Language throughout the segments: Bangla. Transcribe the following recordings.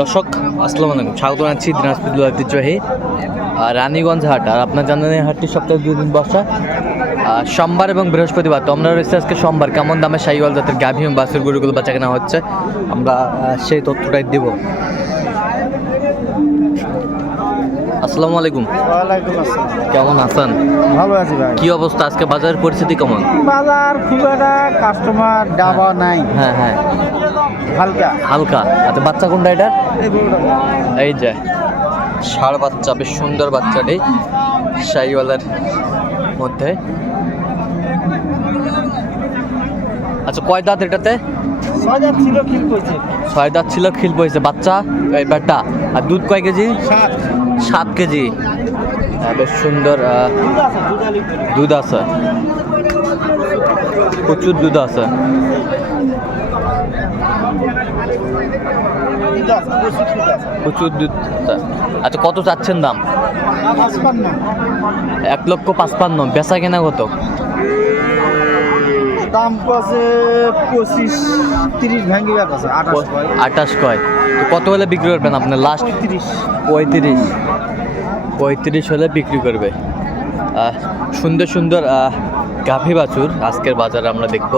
দর্শক, আসসালামু আলাইকুম। স্বাগত জানাচ্ছি দিনাজপুর ঐতিহ্যবাহী রানীগঞ্জ হাট। আর আপনার জানেন এই হাটটি সপ্তাহে দুই দিন বসা। সোমবার এবং বৃহস্পতিবার, তো আমরা রয়েছে আজকে সোমবার। কেমন দামে সাইওয়াল জাতের গাভী এবং বাসের গরুগুলো বাচ্চা কেনা হচ্ছে, আমরা সেই তথ্যটাই দেব। আসসালামু আলাইকুম। ওয়ালাইকুম আসসালাম। কেমন আছেন? ভালো আছি ভাই। কি অবস্থা? আজকে বাজারের পরিস্থিতি কেমন? বাজার খুব একটা কাস্টমার ডাবা নাই। হ্যাঁ হ্যাঁ। হালকা। হালকা। আচ্ছা বাচ্চা কোনটা এটার এই যে ষাড় বাচ্চা বেশ সুন্দর বাচ্চাটি শাহিওয়ালার মধ্যে। আচ্ছা কয় দাঁত এটাতে? হাজার ছিল কিল কইছে ছয় দাঁত ছিল খিল বইছে বাচ্চা এই বেটা আর দুধ কয় কেজি? সাত। সাত কেজি। বেশ সুন্দর দুধ আছে। প্রচুর দুধ আছে। প্রচুর দুধ। আচ্ছা কত চাচ্ছেন দাম? এক লক্ষ পাঁচপান্ন। বেচা কেনা কত? দাম আছে পঁচিশ তিরিশ ভাঙ্গি আছে আঠাশ কয়। কত হলে বিক্রি করবেন আপনি? লাস্ট তিরিশ পঁয়ত্রিশ। পঁয়ত্রিশ হলে বিক্রি করবে। সুন্দর সুন্দর গাভী বাছুর আজকের বাজারে আমরা দেখব।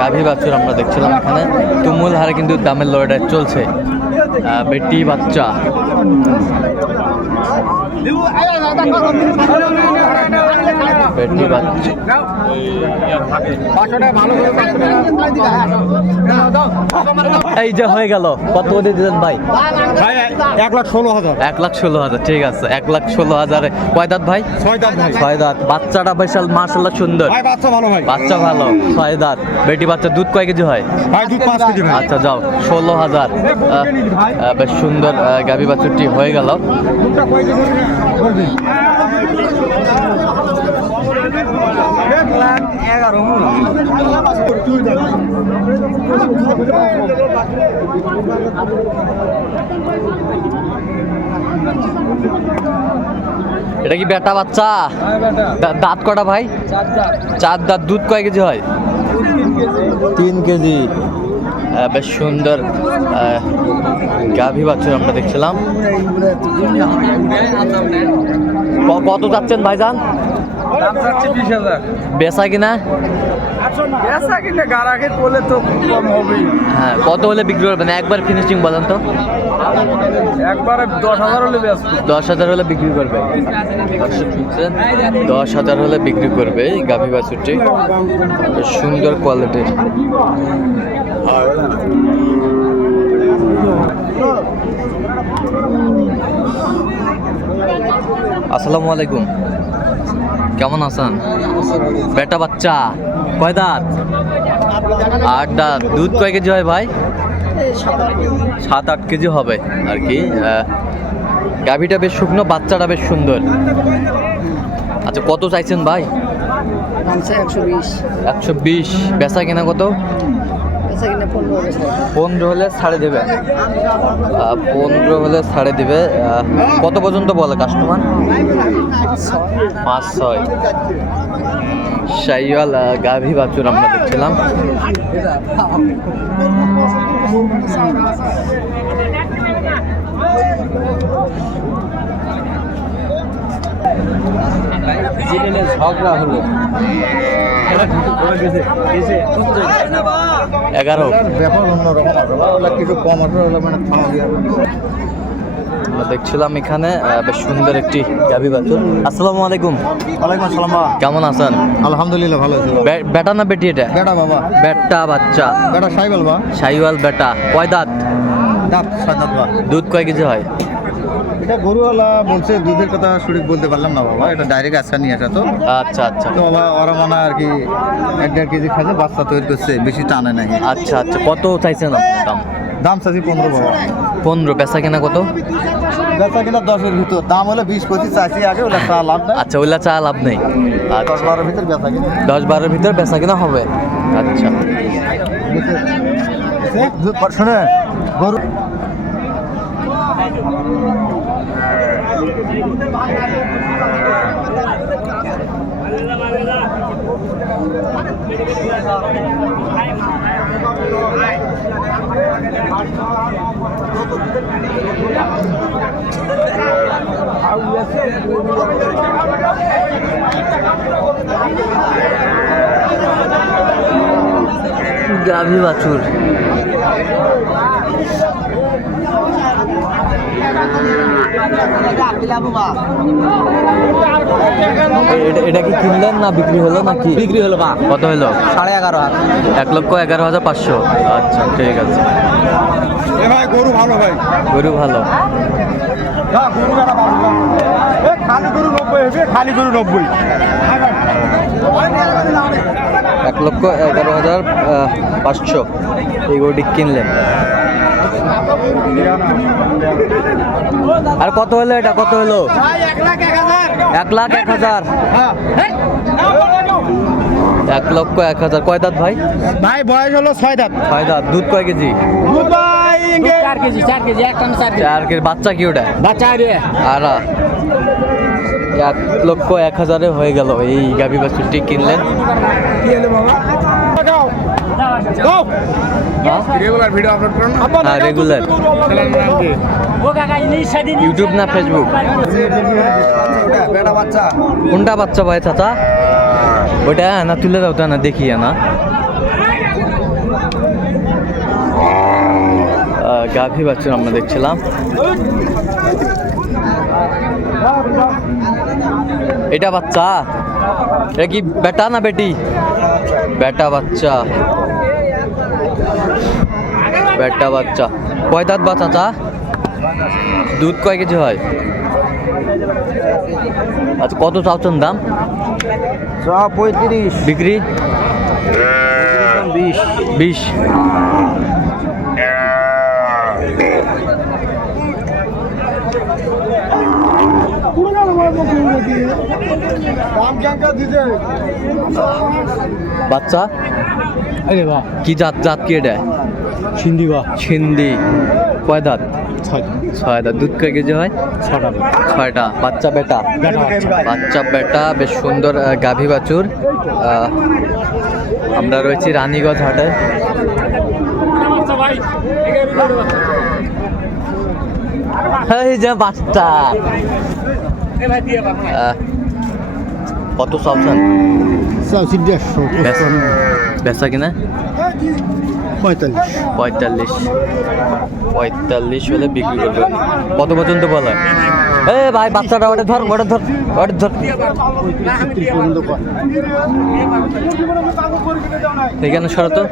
গাভী বাছুর আমরা দেখছিলাম এখানে। তুমুল হারে কিন্তু দামের লড়াই চলছে। বেটি বাচ্চা। ayo datang kalau বাচ্চা এই যে হয়ে গেল। কত করে দিলেন ভাই? এক লাখ ষোলো হাজার। এক লাখ ষোলো হাজার ঠিক আছে। এক লাখ ষোলো হাজারে কয় দাঁত ভাই? ছয় দাঁত ভাই। ছয় দাঁত। বাচ্চাটা বিশাল মার্শাল্লাহ সুন্দর। বাচ্চা ভালো ভাই। বাচ্চা ভালো। ছয় দাঁত। বেটি বাচ্চা দুধ কয় কেজি হয়? দুধ পাঁচ কেজি আচ্ছা যাও। ষোলো হাজার। বেশ সুন্দর গাভী বাছুরটি হয়ে গেল দুধটা কয় কেজি বলবি এটা কি বেটা বাচ্চা? দাঁত কটা ভাই? চার দাঁত। দুধ কয় কেজি হয়? তিন কেজি। বেশ সুন্দর। গাভী বাছুর আমরা দেখছিলাম। কত যাচ্ছেন ভাইজান? বেচা কিনা? বেচা কিনে গারাকে করলে তো কম হবেই। হ্যাঁ কত হলে বিক্রি করবেন একবার ফিনিশিং বলেন তো। একবারে দশ হাজার হলে দশ হাজার হলে বিক্রি করবে। দশ হাজার হলে বিক্রি করবে এই গাভী বাছুরটি। সুন্দর কোয়ালিটির আসসালামু আলাইকুম। কেমন আছেন? বেটা বাচ্চা কয় দাঁত? আট দাঁত। দুধ কয় কেজি হয় ভাই? সাত আট কেজি হবে আর কি। গাভিটা বেশ শুকনো বাচ্চাটা বেশ সুন্দর। আচ্ছা কত চাইছেন ভাই? একশো বিশ। একশো বিশ। বেচা কেনা কত? পনেরো হলে ছাড়ে দেবে। পনেরো হলে ছাড়ে দেবে। কত পর্যন্ত বলে কাস্টমার পাঁচ ছয়। শাইওয়াল গাভী বাছুর আমরা দেখছিলাম। ঝগড়া হলো। এগারো। ব্যাপার অন্যরকম কিছু কম মানে দেখছিলাম এখানে বেশ সুন্দর একটি গাভী বাছুর। আসসালামু আলাইকুম। ওয়ালাইকুম আসসালাম কেমন আছেন? আলহামদুলিল্লাহ ভালো আছি বেটা না বেটি এটা? বেটা বাবা। বেটা বাচ্চা। বেটা সাইবেল বা শাহিওয়াল বেটা। কয় দাঁত? দাঁত ছয় দাঁত দুধ কয় কেজি হয়? এটা গরুওয়ালা বলছে দুধের কথা সঠিক বলতে পারলাম না বাবা এটা ডাইরেক্ট আজকা নিয়ে আসা তো। আচ্ছা আচ্ছা। তো বাবা ওরা মানে আর কি এক দেড় কেজি খাইছে বাচ্চা তৈরি করছে বেশি টানে নাই। আচ্ছা আচ্ছা কত চাইছেন দাম? দাম চাচ্ছি পনেরো বাবা। পনেরো বেচা কেনা কত? বেচা কিনা দশের ভিতর দাম হলে বিশ পঁচিশ চাইছি আগে ওটা চা লাভ নাই। আচ্ছা ওইলা চা লাভ নেই। দশ আচ্ছা বারোর ভিতর বেচা কিনা। দশ বারোর ভিতর বেচা কেনা হবে। আচ্ছা। শুনে গরু গাভী বাছুর। এটা- এটা কি কিনলেন না বিক্রি হলো নাকি? বিক্রি হলো বা কত হলো? সাড়ে এগারো হাজার। এক লক্ষ এগারো হাজার পাঁচশো। আচ্ছা ঠিক আছে। ভাই গরু ভালো ভাই। গরু ভালো। খালি গরু নব্বই খালি গরু নব্বই। এক লক্ষ এগারো হাজার পাঁচশো। এই গরুটি কিনলেন। আর কত হলো এটা? কত হলো? এক লাখ এক হাজার। এক লক্ষ এক হাজার। কয় দাঁত ভাই? ভাই বয়স হলো ছয় দাঁত। ছয় দাঁত। দুধ কয় কেজি? চার কেজি চার কেজি এক টন চার কেজি চার কেজি। বাচ্চা কি ওটা? বাচ্চা রে আর এক লক্ষ এক হাজারে হয়ে গেল। এই গাভী বাছুরটি কিনলেন। রেগুলার ভিডিও আপলোড করুন হ্যাঁ রেগুলার ইউটিউব না ফেসবুক কোনটা? বাচ্চা? ভাই চাচা? ওইটা না তুলে দাও তা না দেখি না। আহ, গাভী বাছুর আমরা দেখছিলাম। এটা বাচ্চা? এটা কি বেটা না বেটি? বেটা বাচ্চা। বেটা বাচ্চা। কয় দাঁত বা চাচা দুধ কয় কেজি হয়? আচ্ছা কত চাওছেন দাম? চা পঁয়ত্রিশ। বিক্রি? বিশ। বিশ। বাচ্চা? আরে বাহ। কি জাত জাত কি এটা? সিন্ধি বাহ। সিন্ধি। কয় দাঁত? ছয় দাঁত। দুধ কয় কেজি হয়? ছটা ছয়টা। বাচ্চা বেটা? বাচ্চা। বেটা বেশ সুন্দর গাভী বাছুর। আহ, আমরা রয়েছি রানীগঞ্জ হাটে। এই যে বাচ্চা। আহ, কত চাউসি দেড়শো। বেচা কিনা? পঁয়তাল্লিশ। পঁয়তাল্লিশ। পঁয়তাল্লিশ হলে বিক্রি করবে। কত পর্যন্ত বলে? এ ভাই বাচ্চাটা ওটা ধর ওটা ধর ওটা ধর। এখানে সরতো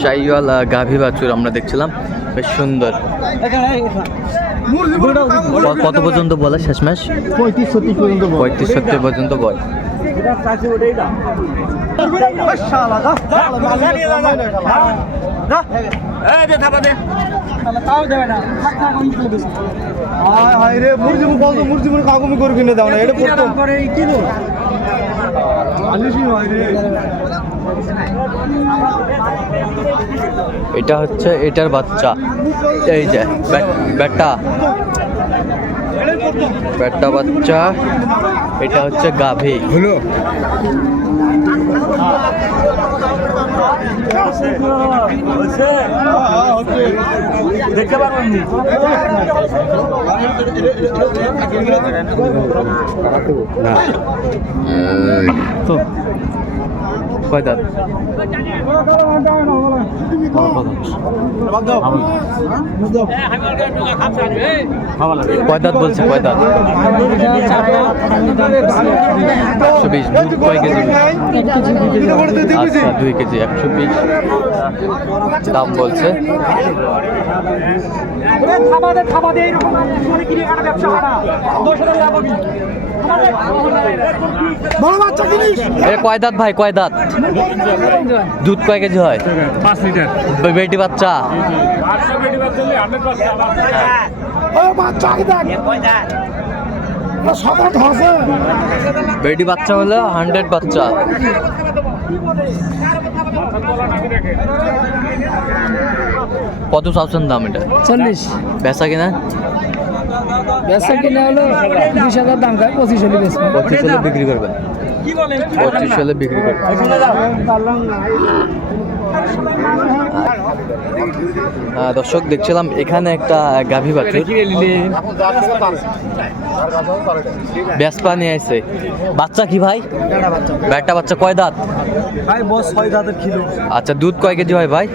শাইওয়াল আহ, গাভী বাছুর আমরা দেখছিলাম। বেশ সুন্দর। কত পর্যন্ত বলে শেষমেশ পঁয়ত্রিশ ছত্রিশ পর্যন্ত। পঁয়ত্রিশ ছত্রিশ পর্যন্ত বল হায় হায় রে মুরজি মুখ বলতো মুরজি মুখ কাকুমি করে কিনে দাও না এটা এটা হচ্ছে এটার বাচ্চা। এই যে বেটা বেটা বাচ্চা এটা হচ্ছে গাভী। হলো। দেখতে পারবেন তো বলছে, কয় একশো বিশ দুধ কয় কেজি? আচ্ছা দুই কেজি, একশো বিশ। দাম বলছে। কয় দাঁত ভাই কয় দাঁত? দুধ কয় কেজি হয়? পাঁচ লিটার। বেটি বাচ্চা? বেটি বাচ্চা হলো হান্ড্রেড বাচ্চা। কত চাচ্ছেন দাম এটা? চল্লিশ। বেচা কিনা? বেচা কিনে হলো বিশ হাজার দাম খায় পঁচিশ হলে বেচবো। পঁচিশ হলে বিক্রি করবে? পঁচিশ হলে বিক্রি করবেন আহ, দর্শক দেখছিলাম এখানে একটা গাভী বাছুর ব্যাসপা নিয়ে আসছে বাচ্চা কি ভাই? ব্যাটটা বাচ্চা কয় দাঁত? ভাই বস ছয় দাঁতের কিলো আচ্ছা দুধ কয় কেজি হয় ভাই?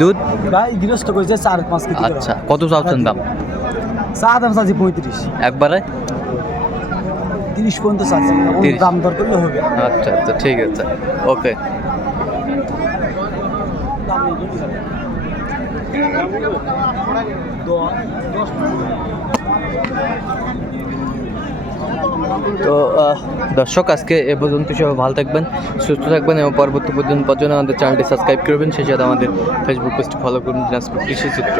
দুধ? ভাই গৃহস্থ করেছে চার পাঁচ কেজি আচ্ছা কত চাচ্ছেন দাম? চা দাম চাচ্ছি পঁয়ত্রিশ। একবারে? তিরিশ পর্যন্ত চাচ্ছি। দাম দর করলে হবে। আচ্ছা আচ্ছা ঠিক আছে। ওকে। তো দর্শক, আজকে এ পর্যন্ত সবাই ভালো থাকবেন, সুস্থ থাকবেন এবং পরবর্তী পর্যন্ত পর্যন্ত আমাদের চ্যানেলটি সাবস্ক্রাইব করবেন। সেই সাথে আমাদের ফেসবুক পেজটি ফলো করুন, দিনাজপুর কৃষি চিত্র